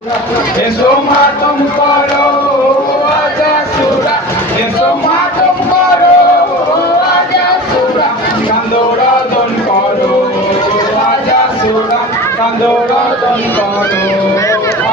এসো মাতম করো আজাসুরা, এসো মাতম করো আজাসুরা, কান্দোরদন করো আজাসুরা, কান্দোরদন করো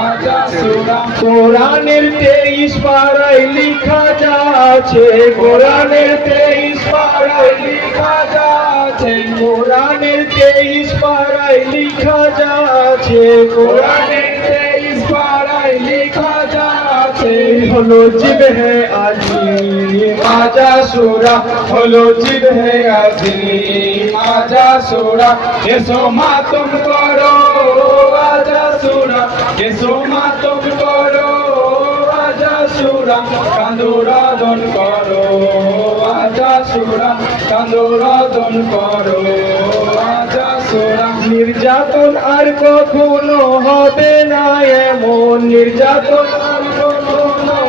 আজাসুরা। কোরআনের 23 পারায় লিখা যা আছে, কোরআনের 23 পারায় লিখা যা আছে, কোরআনের 23 পারায় লিখা যা আছে, কোরআনের 23 পারায় লিখা যা আছে, হলো জিব হে আজিম আজাসুরা, হলো জিদ হে আজিম আজাসুরা। এসো মাতম করো আজাসুরা, এসো মাতম করো আজাসুরা, কান্দোরদন করো আজাসুরা, কান্দোরদন করো আজাসুরা। নির্যাতন আর কখনো হবে না এমন, নির্যাতন আর কখনো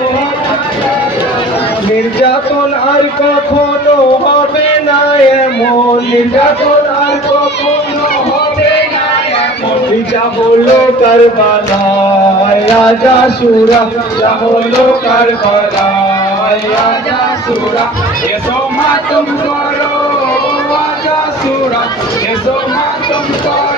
নির্যাতন আর কখনো হবে না এমন, নির্যাতন আর কখনো হবে না এমন, যা হলো কারবালায় আজাসুরা, যা হলো কারবালায় আজাসুরা। এসো মাতম করো আজাসুরা, এসো মাতম করো